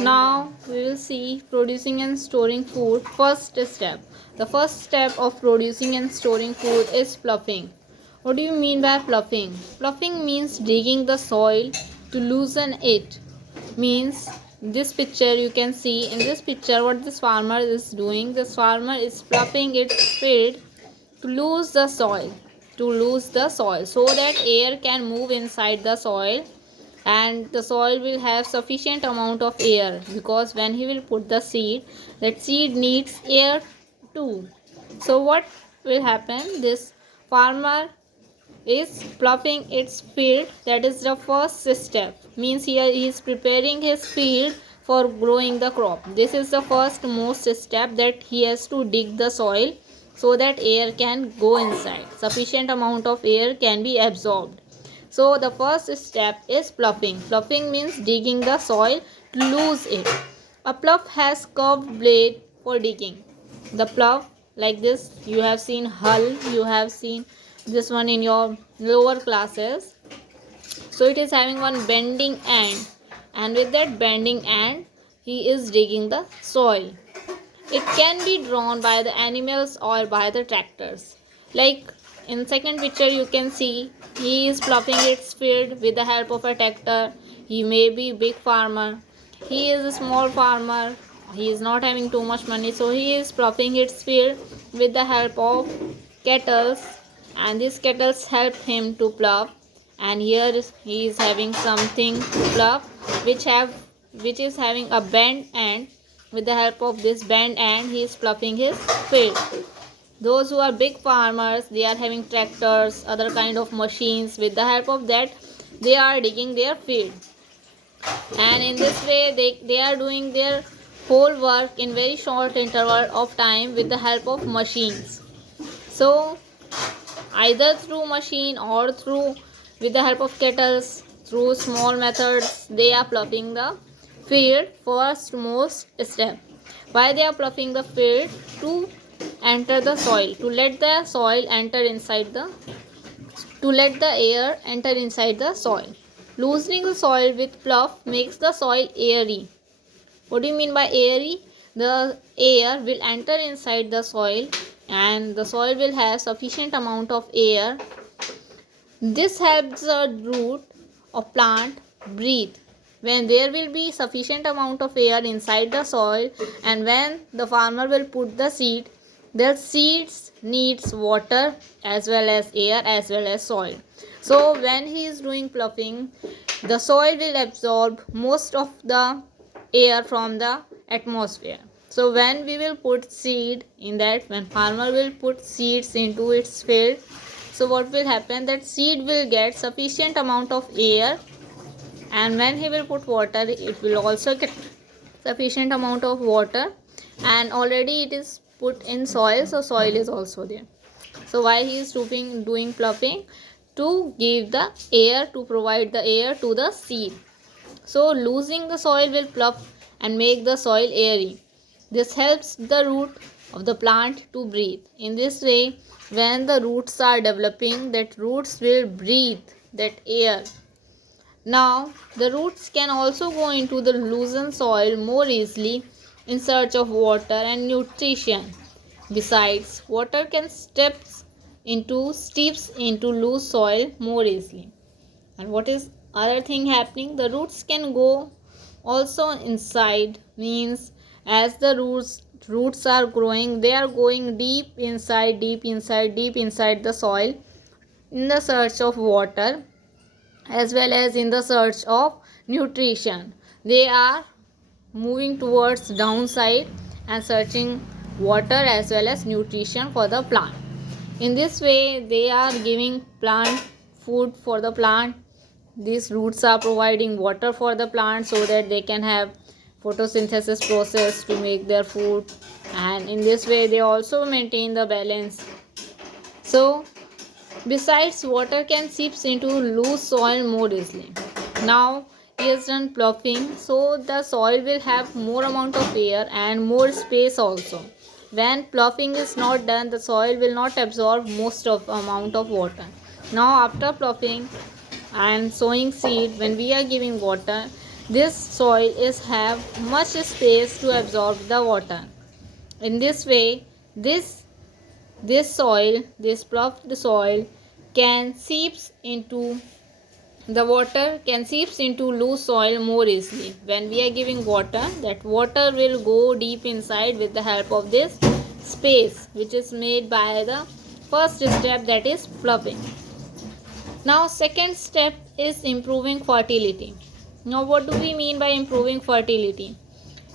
Now we will see producing and storing food. First step. The first step of producing and storing food is ploughing. What do you mean by ploughing? Ploughing means digging the soil to loosen it. Means this picture you can see in this picture what this farmer is doing. This farmer is ploughing its field to lose the soil so that air can move inside the soil, and the soil will have sufficient amount of air, because when he will put the seed, that seed needs air too. So what will happen, this farmer is ploughing its field. That is the first step, means here he is preparing his field for growing the crop. This is the first most step, that he has to dig the soil so that air can go inside, sufficient amount of air can be absorbed. So the first step is ploughing. Ploughing means digging the soil to lose it. A plough has curved blade for digging. The plough, like this, you have seen hull, you have seen this one in your lower classes. So it is having one bending end, and with that bending end he is digging the soil. It can be drawn by the animals or by the tractors. Like in second picture you can see he is ploughing its field with the help of a tractor. He may be big farmer, he is a small farmer, he is not having too much money, so he is ploughing its field with the help of kettles, and these kettles help him to plough. And here he is having something to plough, which is having a bend end. With the help of this bend end he is ploughing his field. Those who are big farmers, they are having tractors, other kind of machines. With the help of that they are digging their field, and in this way they are doing their whole work in very short interval of time with the help of machines. So either through machine or through with the help of kettles, through small methods, they are ploughing the field. First most step, why they are ploughing the field? To enter the soil, to let the soil enter inside the to let the air enter inside the soil. Loosening the soil with plough makes the soil airy. What do you mean by airy? The air will enter inside the soil, and the soil will have sufficient amount of air. This helps the root of plant breathe. When there will be sufficient amount of air inside the soil, and when the farmer will put the seed, the seeds needs water as well as air as well as soil. So when he is doing ploughing, the soil will absorb most of the air from the atmosphere. So when we will put seed in that, when farmer will put seeds into its field, so what will happen, that seed will get sufficient amount of air, and when he will put water, it will also get sufficient amount of water, and already it is put in soil, so soil is also there. So why he is doing ploughing? To give the air, to provide the air to the seed. So losing the soil will plough and make the soil airy. This helps the root of the plant to breathe. In this way, when the roots are developing, that roots will breathe that air. Now, the roots can also go into the loosened soil more easily in search of water and nutrition. Besides, water can steps into loose soil more easily. And what is other thing happening? The roots can go also inside, means as the roots are growing, they are going deep inside the soil in the search of water as well as in the search of nutrition. They are moving towards downside and searching water as well as nutrition for the plant. In this way they are giving plant food for the plant. These roots are providing water for the plant so that they can have photosynthesis process to make their food, and in this way they also maintain the balance. So besides, water can seep into loose soil more easily. Now he has done ploughing, so the soil will have more amount of air and more space also. When ploughing is not done, the soil will not absorb most of amount of water. Now after ploughing and sowing seed, when we are giving water, This soil is have much space to absorb the water. In this way, this ploughed soil can seeps into the water can seeps into loose soil more easily. When we are giving water, that water will go deep inside with the help of this space which is made by the first step, that is ploughing. Now second step is improving fertility. Now what do we mean by improving fertility?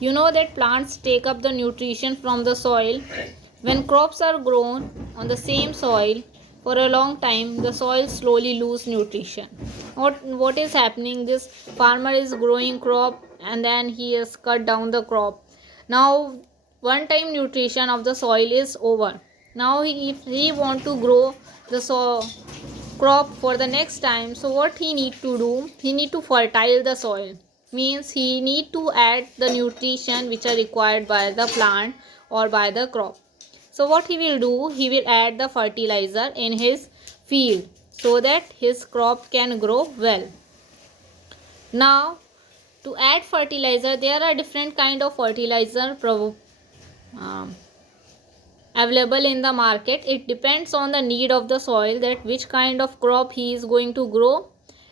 You know that plants take up the nutrition from the soil. When crops are grown on the same soil for a long time, the soil slowly loses nutrition. What is happening? This farmer is growing crop and then he has cut down the crop. Now one time nutrition of the soil is over. Now if he want to grow the crop for the next time, so what he need to do, he need to fertile the soil, means he need to add the nutrition which are required by the plant or by the crop. So what he will do, he will add the fertilizer in his field so that his crop can grow well. Now to add fertilizer, there are different kind of fertilizer um, available in the market. It depends on the need of the soil, that which kind of crop he is going to grow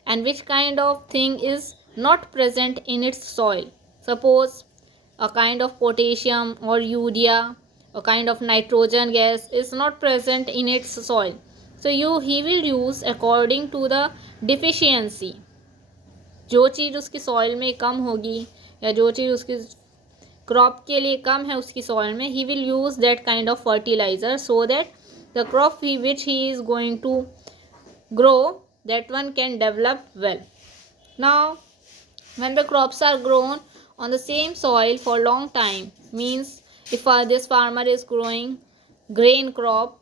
and which kind of thing is not present in its soil. Suppose a kind of potassium or urea, a kind of nitrogen gas is not present in its soil, so he will use according to the deficiency. जो चीज़ उसकी soil में कम होगी या जो चीज़ उसकी crop के लिए कम है उसकी सॉइल में, he will use that kind of fertiliser so that the crop which he is going to grow, that one can develop well. Now when the crops are grown on the same soil for long time, means if this farmer is growing grain crop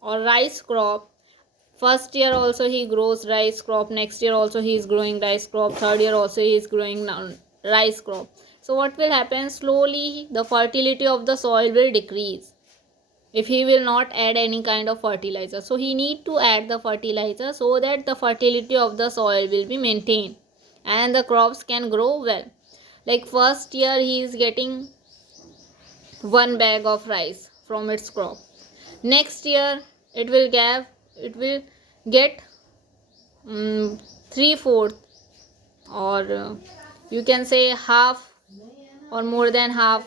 or rice crop, first year also he grows rice crop, next year also he is growing rice crop, third year also he is growing rice crop. So what will happen, slowly the fertility of the soil will decrease if he will not add any kind of fertilizer. So he need to add the fertilizer so that the fertility of the soil will be maintained and the crops can grow well. Like first year he is getting 1 bag of rice from its crop, next year it will get 3/4 or you can say half or more than half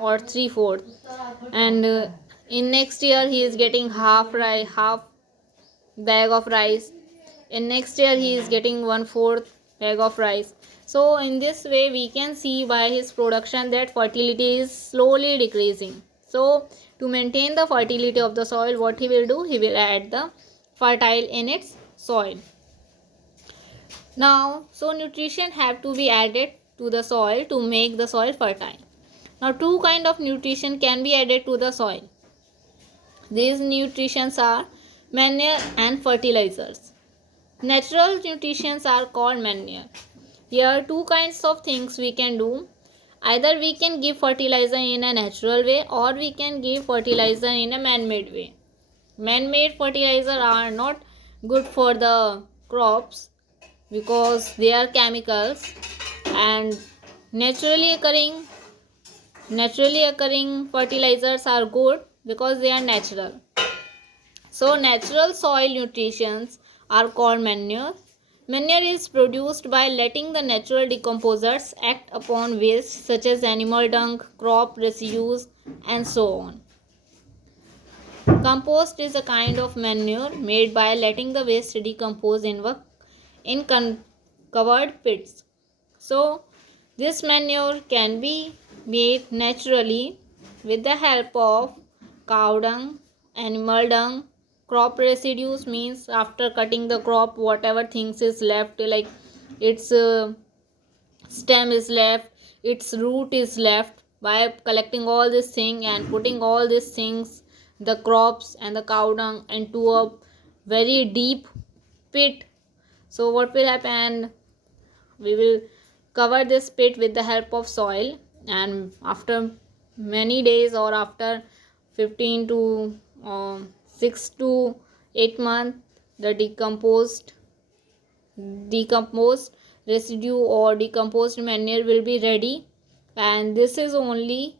or 3/4, and in next year he is getting half bag of rice, in next year he is getting 1/4 bag of rice. So in this way we can see by his production that fertility is slowly decreasing. So to maintain the fertility of the soil, what he will do, he will add the fertile in its soil. Now so nutrition have to be added to the soil to make the soil fertile. Now two kind of nutrition can be added to the soil. These nutrients are manure and fertilizers. Natural nutrients are called manure. Here two kinds of things we can do. Either we can give fertilizer in a natural way or we can give fertilizer in a man-made way. Man-made fertilizer are not good for the crops because they are chemicals, and naturally occurring fertilizers are good because they are natural. So natural soil nutrients are called manure. Manure is produced by letting the natural decomposers act upon waste such as animal dung, crop residues, and so on. Compost is a kind of manure made by letting the waste decompose in covered pits. So this manure can be made naturally with the help of cow dung, animal dung, crop residues, means after cutting the crop whatever things is left, like its stem is left, its root is left, by collecting all this thing and putting all these things, the crops and the cow dung, into a very deep pit. So what will happen, we will cover this pit with the help of soil, and after many days or after 15 to 6 to 8 months, the decomposed residue or decomposed manure will be ready, and this is only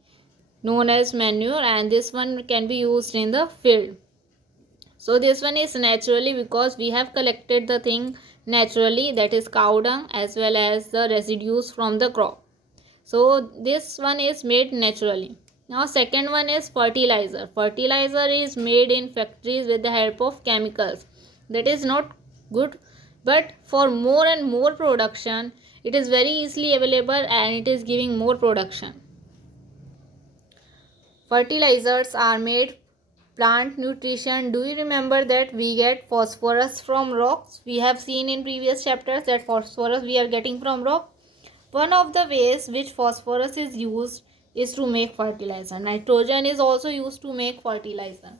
known as manure, and this one can be used in the field. So this one is naturally because we have collected the thing naturally, that is cow dung as well as the residues from the crop. So this one is made naturally. Now second one is fertilizer. Fertilizer is made in factories with the help of chemicals. That is not good, but for more and more production it is very easily available and it is giving more production. Fertilizers are made plant nutrition. Do you remember that we get phosphorus from rocks? We have seen in previous chapters that phosphorus we are getting from rock. One of the ways which phosphorus is used is to make fertilizer. Nitrogen is also used to make fertilizer.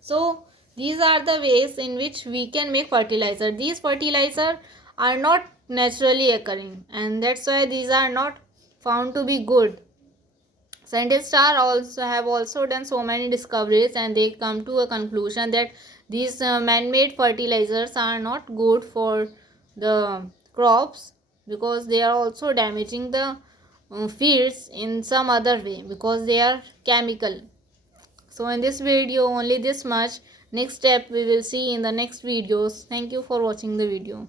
So these are the ways in which we can make fertilizer. These fertilizers are not naturally occurring, and that's why these are not found to be good. Scientists have also done so many discoveries, and they come to a conclusion that these man-made fertilizers are not good for the crops, because they are also damaging the fields in some other way because they are chemical. So in this video only this much. Next step we will see in the next videos. Thank you for watching the video.